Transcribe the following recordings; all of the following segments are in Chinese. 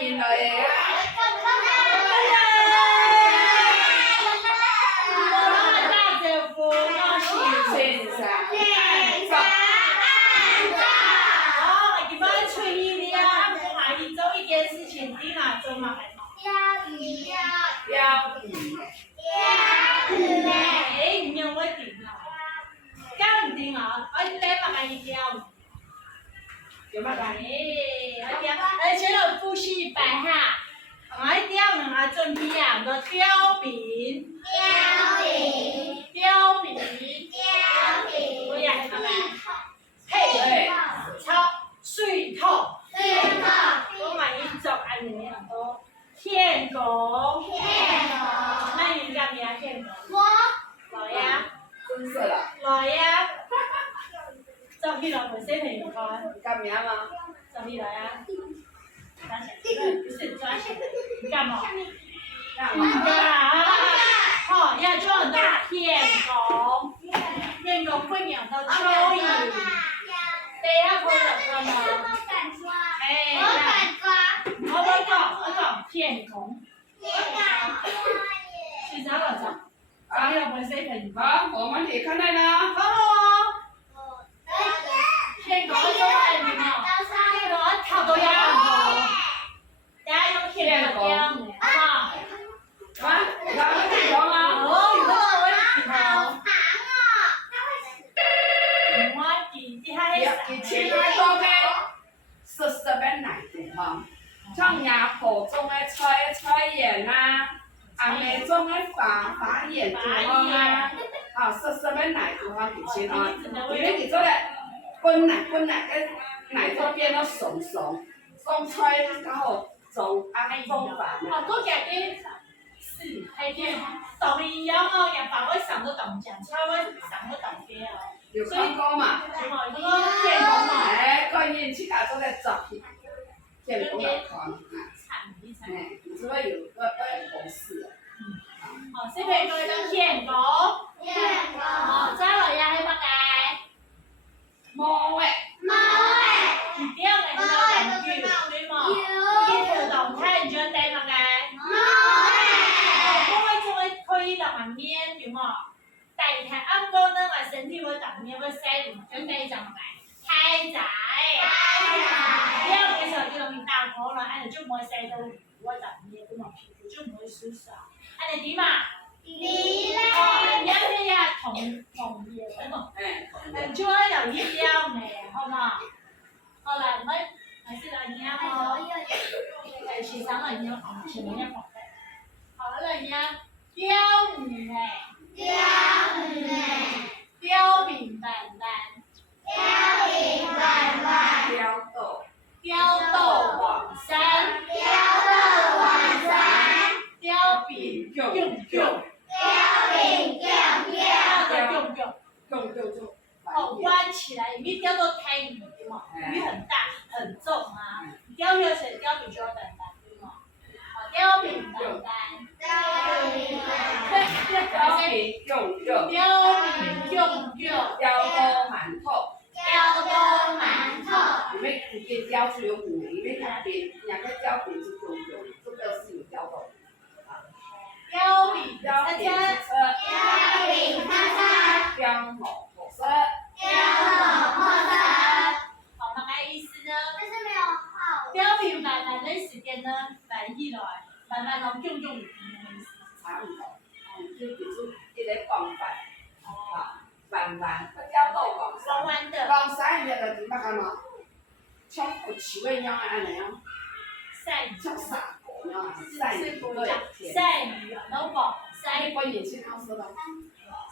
迎来的。先来复习一摆哈，我一条两个准备啊，个标饼，我也係咪？嘿，超水透，我買一種安尼樣多，天公，那你叫咩天公？來呀，真色啦。來呀，做起來會寫平安。叫咩嗎？做起來啊！不是抓起來，你幹嘛？好，要做很多天公，天公會念到蚯蚓，第一個就係嘛？哎，我講天公，去找了找，找了會寫平安。好，我們嚟看睇啦。好。天公做咩名啊？天公我頭都有個，大家用天公講嘅，好嘛？啊？有乜天公啊？哦，有個我天公。我弟弟係以前來講嘅，是什麼來的哈？像牙婆種嘅菜園啊，阿妹種嘅法園種啊，啊是什麼來的哈？以前啊，因為佢做咧。本來個奶都變到鬆出來然後種種法。哦，都講嘅是係嘅，同一樣哦，人把我上得懂講，菜我上得懂嘅哦。有看過嘛？有冇？有個天公嘛？誒，個人自家做嘅作品，天公來看。誒，只不過有個公式。哦，小朋友講天公。哦，再來呀，係乜嘅？貓誒，唔對嘅，就講魚，對冇？呢條動態你就帶乜嘅？貓誒就會可以落埋面，對冇？但係啱講呢，我身體會當面會曬唔準備就乜嘅？太仔，呢個其實就容易打破啦，安尼就唔會曬到我當面，對冇？皮膚就唔會舒爽，安尼點啊？哦，你睇下同嘢喎，就要有一條眉，好嘛？好啦，我還是來念哦。學生來念紅前面紅的。好來念標女誒，標明板板，標豆黃山，標炳用用。哦，關起來，因為釣到太魚對嘛，魚很大很重啊，釣魚時釣比較簡單對嘛，釣餅簡單，釣餅饅頭，因為一邊釣是有五，因為兩邊兩個釣餅是中有，這個是有釣到。釣餅車，釣毛火車。好，乜嘅意思呢？標明板板的時間呢，翻譯來，慢慢攏用的意思。差唔多，就就是一個廣泛，啊，慢慢，佢釣到廣泛。廣泛那個點乜嘢嘛？像骨球一樣安尼啊。像沙果一樣，鱔魚都有甜。鱔魚啊，都講鱔。你關年輕好吃嗎？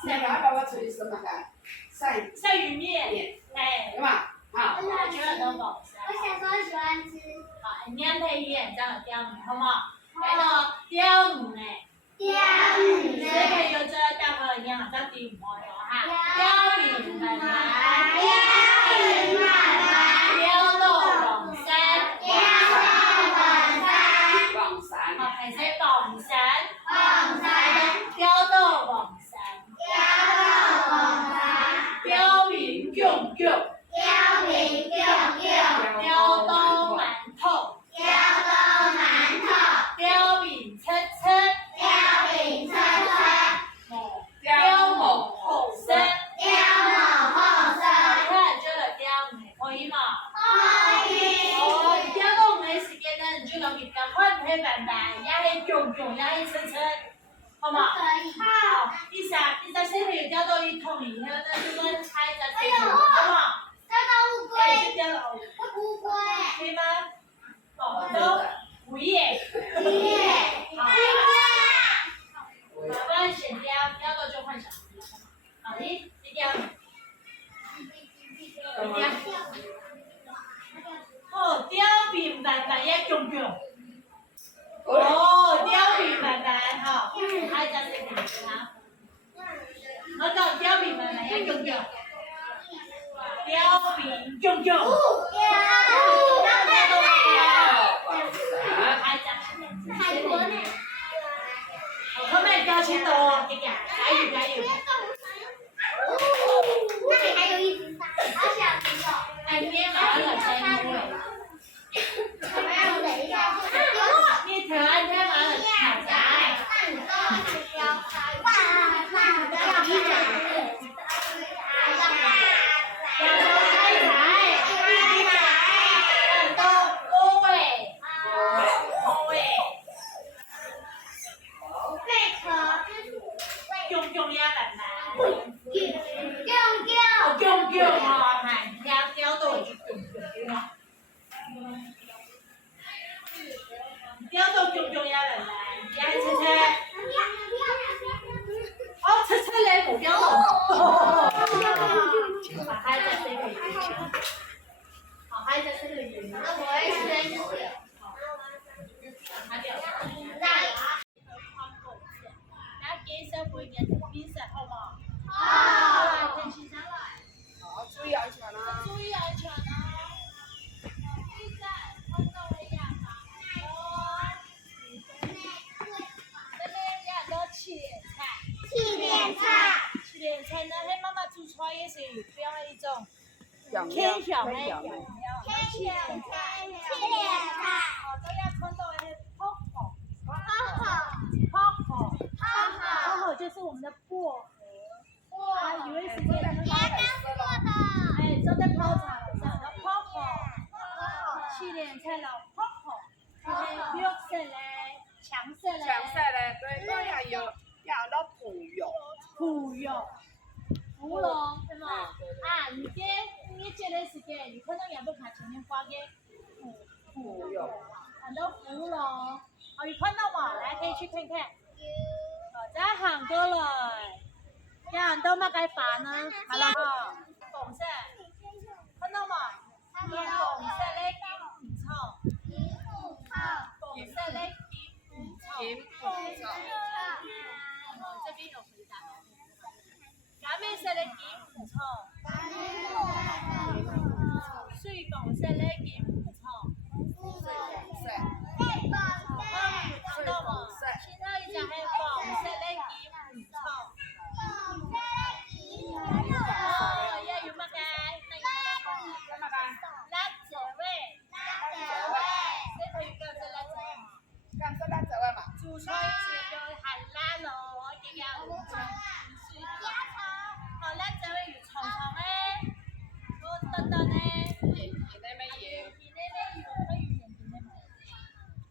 那個要不要出去什麼個？鱔魚面，哎，對嘛？好。我覺得都講。我小時候喜歡吃。好，你念配音，這樣有標語，好唔好？喺度標語呢？小朋友做大個一樣，就點唔愛我哈？標語慢慢，標到黃山，好，係寫黃山，標到黃山，標明用用。標到饅頭，哦，钓到鱼的时间呢，你就攞佢赶快去慢慢，也去用用，也去蹭蹭，好冇？好。第三小朋友钓到一桶以後呢，就講開隻水桶，好冇？哎，就釣到烏龜，可以嗎？哦，都魚耶。好。麻煩先釣到就換小朋友。好的，你釣。哦，釣邊慢慢也用用。哦，釣邊慢慢好，開隻水桶好。我講釣邊慢慢也用用。釣邊用用。後面標籤多，姐姐，加油加油！那里還有一只大，好想吃哦。哎，你也買了真多。我們要等一下。你台灣買了菜菜。注意安全啊！注意安全啊！七连菜呢，嘿，妈妈煮出来也是有这样的一种天小的有没有？七连菜，哦，都要看到的泡泡就是我们的薄荷，啊，以为是这样的。哎，正在泡茶的上的泡泡，七连菜了泡泡，绿色嘞，强色嘞，对，都要到脯肉，脯龙，对吗？啊，你这个时间，你可能也不看前面画的脯肉，看到脯龙，哦，你看到吗？来，可以去看看。再行過來，有人都乜雞飯啊？係啦，紅色，看到嘛？紅色咧金唔錯，紅色咧金唔錯，這邊有回答，咖啡色咧金唔錯，水紅色咧金唔錯，看到嘛？其他一隻係黃色咧金唔錯。哦，要有乜嘅？辣椒味，小朋友叫做辣椒味嘛？干是辣椒味嘛？煮出來是叫鹹辣咯，叫水哦，辣椒味有長長的，有短短的，你那邊也有。你那邊有可以圓圓的嗎？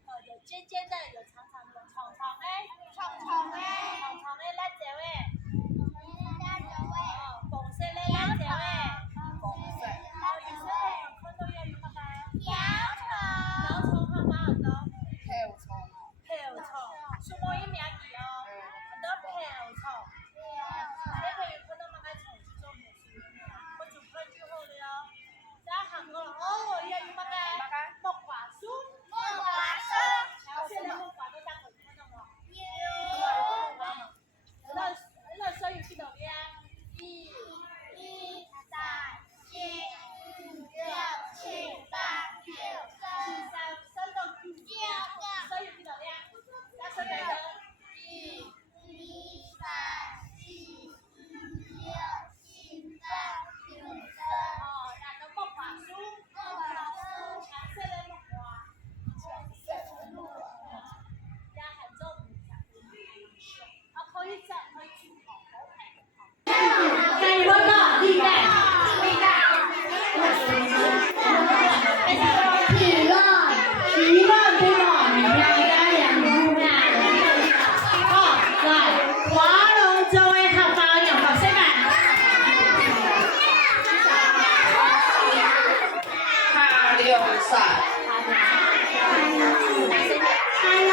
哦，有尖尖的，有長長的，長長的辣椒味。哦，紅色的辣椒味。哦，有時候看到要有乜嘅？洋蔥好嘛？很多。票蟲，數目一名字哦，很多票蟲。小朋友看到乜嘅蟲去做咩事？我做飯就好了。再用伞。大声点。